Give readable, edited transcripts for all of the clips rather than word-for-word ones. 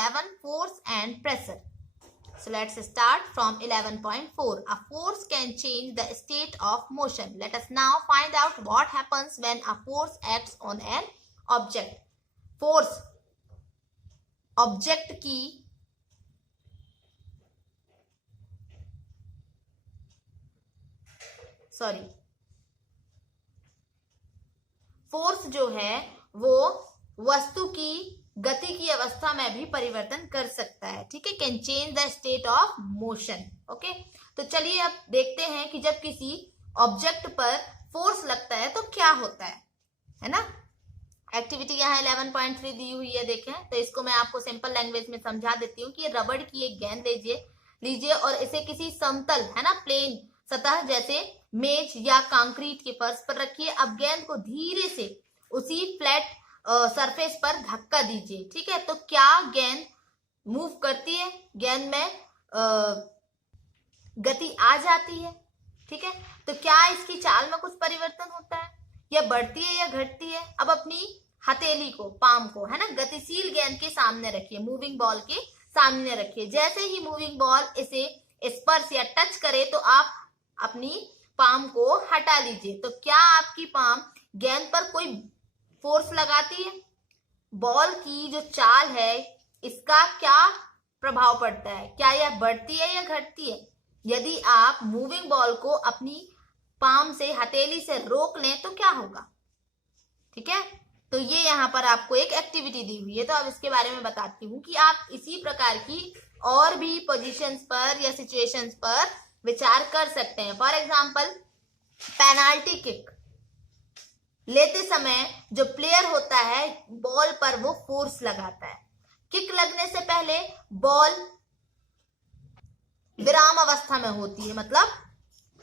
11, force and pressure. So let's start from 11.4. A force can change the state of motion. Let us now find out what happens when a force acts on an object. Force object की force जो है वो वस्तु की गति की अवस्था में भी परिवर्तन कर सकता है, ठीक है। Can change the state of motion. Okay, तो चलिए अब देखते हैं कि जब किसी ऑब्जेक्ट पर फोर्स लगता है तो क्या होता है ना। एक्टिविटी यहाँ 11.3 दी हुई है, देखें। तो इसको मैं आपको सिंपल लैंग्वेज में समझा देती हूँ कि रबड़ की एक गेंद लीजिए और इसे किसी समतल, है ना, प्लेन सतह जैसे मेज या कंक्रीट के फर्श पर रखिए। अब गेंद को धीरे से उसी फ्लैट सरफेस पर धक्का दीजिए, ठीक है। तो क्या गेंद मूव करती है, गेंद में गति आ जाती है, ठीक है। तो क्या इसकी चाल में कुछ परिवर्तन होता है, या बढ़ती है या घटती है। अब अपनी हथेली को, पाम को, है ना, गतिशील गेंद के सामने रखिए, मूविंग बॉल के सामने रखिए। जैसे ही मूविंग बॉल इसे स्पर्श या टच करे तो आप अपनी पाम को हटा लीजिए। तो क्या आपकी पाम गेंद पर कोई फोर्स लगाती है, बॉल की जो चाल है इसका क्या प्रभाव पड़ता है, क्या यह बढ़ती है या घटती है। यदि आप मूविंग बॉल को अपनी पाम से, हथेली से रोक लें तो क्या होगा, ठीक है। तो ये यहाँ पर आपको एक एक्टिविटी दी हुई है, तो अब इसके बारे में बताती हूँ कि आप इसी प्रकार की और भी पोजीशंस पर या सिचुएशंस पर विचार कर सकते हैं। फॉर एग्जांपल, पेनाल्टी किक लेते समय जो प्लेयर होता है बॉल पर वो फोर्स लगाता है। किक लगने से पहले बॉल विराम अवस्था में होती है, मतलब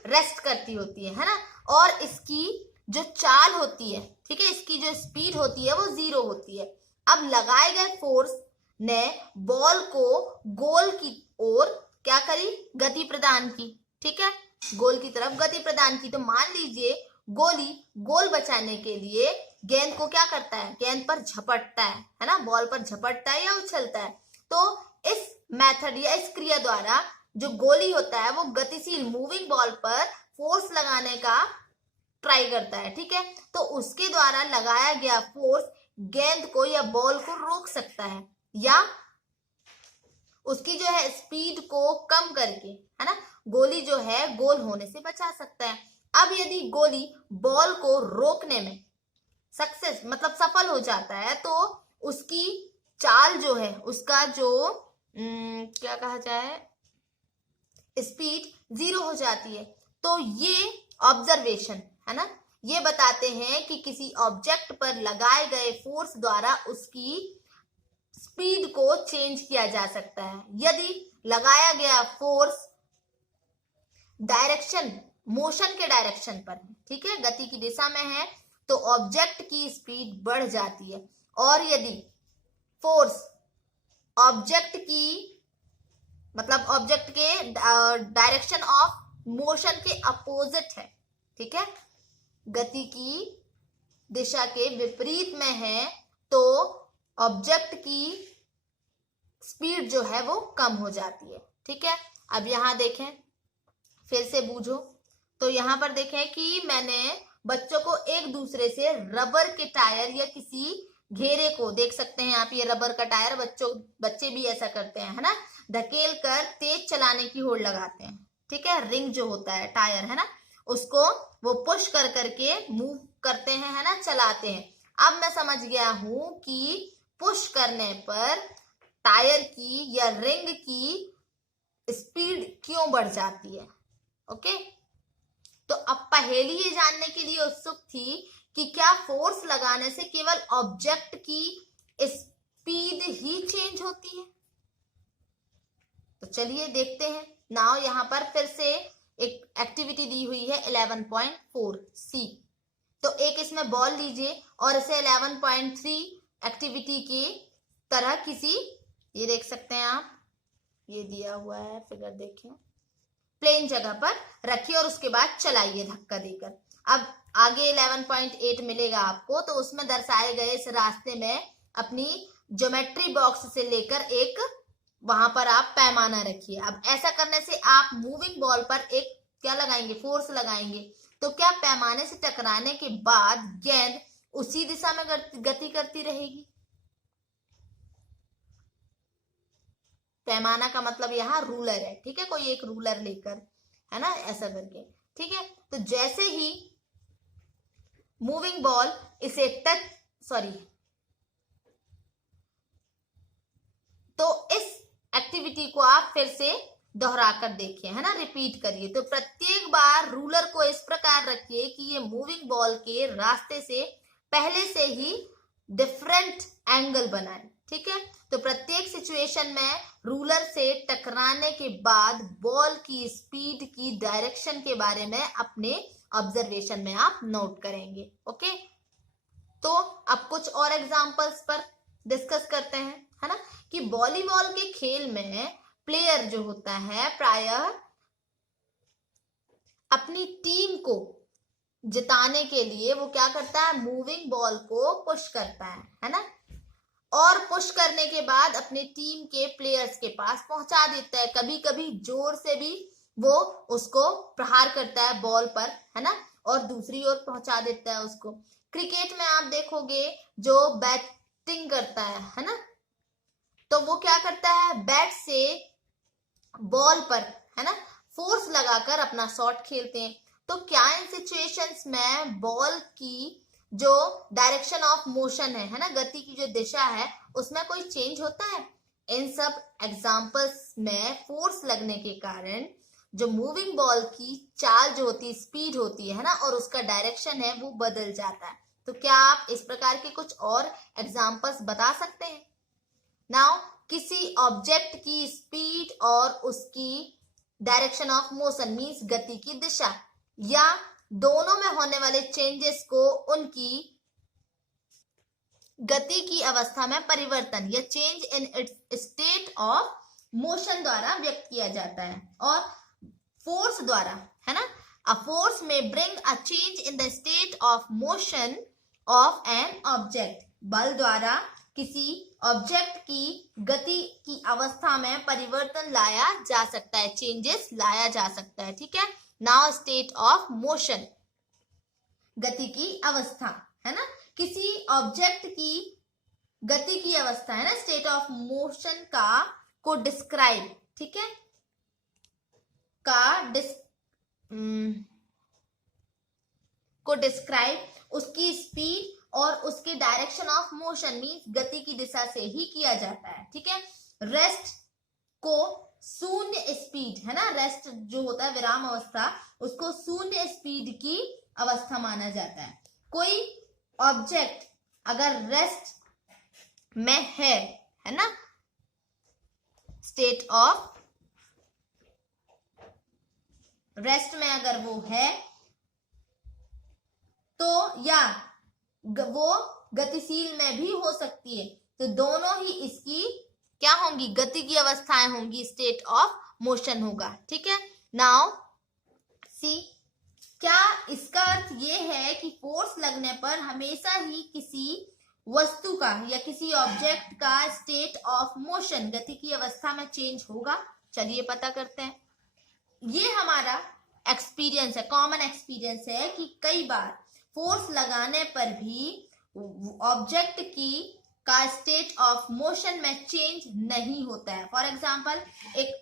रेस्ट करती होती है ना, और इसकी जो चाल होती है, ठीक है, इसकी जो स्पीड होती है वो 0 होती है। अब लगाए गए फोर्स ने बॉल को गोल की ओर क्या करी, गति प्रदान की, ठीक है, गोल की तरफ गति प्रदान की। तो मान लीजिए गोली गोल बचाने के लिए गेंद को क्या करता है, गेंद पर झपटता है ना, बॉल पर झपटता है या उछलता है। तो इस मेथड या इस क्रिया द्वारा जो गोली होता है वो गतिशील मूविंग बॉल पर फोर्स लगाने का ट्राई करता है, ठीक है। तो उसके द्वारा लगाया गया फोर्स गेंद को या बॉल को रोक सकता है, या उसकी जो है स्पीड को कम करके, है ना, गोली जो है गोल होने से बचा सकता है। अब यदि गोली बॉल को रोकने में सक्सेस, मतलब सफल हो जाता है, तो उसकी चाल जो है, उसका जो क्या कहा जाए, स्पीड 0 हो जाती है। तो ये ऑब्जर्वेशन, है ना, ये बताते हैं कि किसी ऑब्जेक्ट पर लगाए गए फोर्स द्वारा उसकी स्पीड को चेंज किया जा सकता है। यदि लगाया गया फोर्स डायरेक्शन, मोशन के डायरेक्शन पर है, ठीक है, गति की दिशा में है, तो ऑब्जेक्ट की स्पीड बढ़ जाती है। और यदि फोर्स ऑब्जेक्ट की, मतलब ऑब्जेक्ट के डायरेक्शन ऑफ मोशन के अपोजिट है, ठीक है, गति की दिशा के विपरीत में है, तो ऑब्जेक्ट की स्पीड जो है वो कम हो जाती है, ठीक है। अब यहां देखें, फिर से बूझो। तो यहां पर देखें कि मैंने बच्चों को एक दूसरे से रबर के टायर या किसी घेरे को, देख सकते हैं आप, ये रबर का टायर, बच्चे भी ऐसा करते हैं, है ना, धकेल कर तेज चलाने की होड़ लगाते हैं, ठीक है। रिंग जो होता है, टायर, है ना, उसको वो पुश कर करके मूव करते हैं, है ना, चलाते हैं। अब मैं समझ गया हूं कि पुश करने पर टायर की या रिंग की स्पीड क्यों बढ़ जाती है। ओके, तो अब पहेली ये जानने के लिए उत्सुक थी कि क्या फोर्स लगाने से केवल ऑब्जेक्ट की स्पीड ही चेंज होती है। तो चलिए देखते हैं। नाउ यहाँ पर फिर से एक एक्टिविटी दी हुई है 11.4 सी। तो एक इसमें बॉल लीजिए और इसे 11.3 एक्टिविटी की तरह किसी, ये देख सकते हैं आप, ये दिया हुआ है फिगर, देखें, प्लेन जगह पर रखिए और उसके बाद चलाइए धक्का देकर। अब आगे 11.8 मिलेगा आपको, तो उसमें दर्शाए गए इस रास्ते में अपनी ज्योमेट्री बॉक्स से लेकर एक वहां पर आप पैमाना रखिए। अब ऐसा करने से आप मूविंग बॉल पर एक क्या लगाएंगे, फोर्स लगाएंगे, तो क्या पैमाने से टकराने के बाद गेंद उसी दिशा में गति करती रहेगी? पैमाना का मतलब यहाँ रूलर है, ठीक है, कोई एक रूलर लेकर, है ना, ऐसा करके, ठीक है। तो जैसे ही मूविंग बॉल इसे तो इस एक्टिविटी को आप फिर से दोहरा कर देखिए, है ना, रिपीट करिए। तो प्रत्येक बार रूलर को इस प्रकार रखिए कि ये मूविंग बॉल के रास्ते से पहले से ही डिफरेंट एंगल बनाए, ठीक है। तो प्रत्येक सिचुएशन में रूलर से टकराने के बाद बॉल की स्पीड की डायरेक्शन के बारे में अपने ऑब्जर्वेशन में आप नोट करेंगे। ओके, तो अब कुछ और एग्जांपल्स पर डिस्कस करते हैं, है ना, कि वॉलीबॉल के खेल में प्लेयर जो होता है प्रायः अपनी टीम को जिताने के लिए वो क्या करता है, मूविंग बॉल को पुश करता है ना, और पुश करने के बाद अपनी टीम के प्लेयर्स के पास पहुंचा देता है। कभी कभी जोर से भी वो उसको प्रहार करता है बॉल पर, है ना, और दूसरी ओर पहुंचा देता है उसको। क्रिकेट में आप देखोगे जो बैटिंग करता है ना, तो वो क्या करता है, बैट से बॉल पर, है ना, फोर्स लगाकर अपना शॉट खेलते हैं। तो क्या इन सिचुएशंस में बॉल की जो डायरेक्शन ऑफ मोशन है ना, गति की जो दिशा है, उसमें कोई चेंज होता है? इन सब एग्जांपल्स में फोर्स लगने के कारण जो मूविंग बॉल की चाल जो होती है, स्पीड होती है ना, और उसका डायरेक्शन है वो बदल जाता है। तो क्या आप इस प्रकार के कुछ और एग्जांपल्स बता सकते हैं? नाउ, किसी ऑब्जेक्ट की स्पीड और उसकी डायरेक्शन ऑफ मोशन मींस गति की दिशा, या दोनों में होने वाले चेंजेस को उनकी गति की अवस्था में परिवर्तन या change in its state of motion द्वारा व्यक्त किया जाता है। और फोर्स द्वारा, है ना, अ फोर्स में bring a change in the state of motion of an object. बल द्वारा किसी ऑब्जेक्ट की गति की अवस्था में परिवर्तन लाया जा सकता है, चेंजेस लाया जा सकता है, ठीक है। नाउ स्टेट ऑफ मोशन, गति की अवस्था, है ना, किसी ऑब्जेक्ट की गति की अवस्था, है ना, स्टेट ऑफ मोशन को डिस्क्राइब, ठीक है, को डिस्क्राइब उसकी स्पीड और उसके डायरेक्शन ऑफ मोशन मींस गति की दिशा से ही किया जाता है, ठीक है। रेस्ट को शून्य स्पीड, है ना, रेस्ट जो होता है विराम अवस्था, उसको शून्य स्पीड की अवस्था माना जाता है। कोई ऑब्जेक्ट अगर रेस्ट में है ना, स्टेट ऑफ रेस्ट में अगर वो है तो या वो गतिशील में भी हो सकती है, तो दोनों ही इसकी क्या होंगी, गति की अवस्थाएं होंगी, स्टेट ऑफ मोशन होगा, ठीक है। नाउ सी, क्या इसका अर्थ ये है कि फोर्स लगने पर हमेशा ही किसी वस्तु का या किसी ऑब्जेक्ट का स्टेट ऑफ मोशन, गति की अवस्था में चेंज होगा? चलिए पता करते हैं। ये हमारा एक्सपीरियंस है, कॉमन एक्सपीरियंस है कि कई बार फोर्स लगाने पर भी ऑब्जेक्ट का स्टेट ऑफ मोशन में चेंज नहीं होता है। फॉर एग्जाम्पल, एक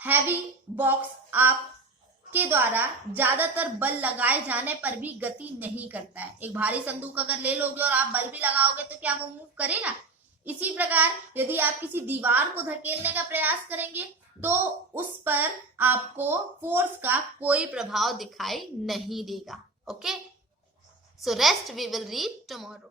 हैवी बॉक्स आपके द्वारा ज्यादातर बल लगाए जाने पर भी गति नहीं करता है। एक भारी संदूक अगर ले लोगे और आप बल भी लगाओगे तो क्या वो मूव करेगा? इसी प्रकार यदि आप किसी दीवार को धकेलने का प्रयास करेंगे तो उस पर आपको फोर्स का कोई प्रभाव दिखाई नहीं देगा। Okay, so rest we will read tomorrow.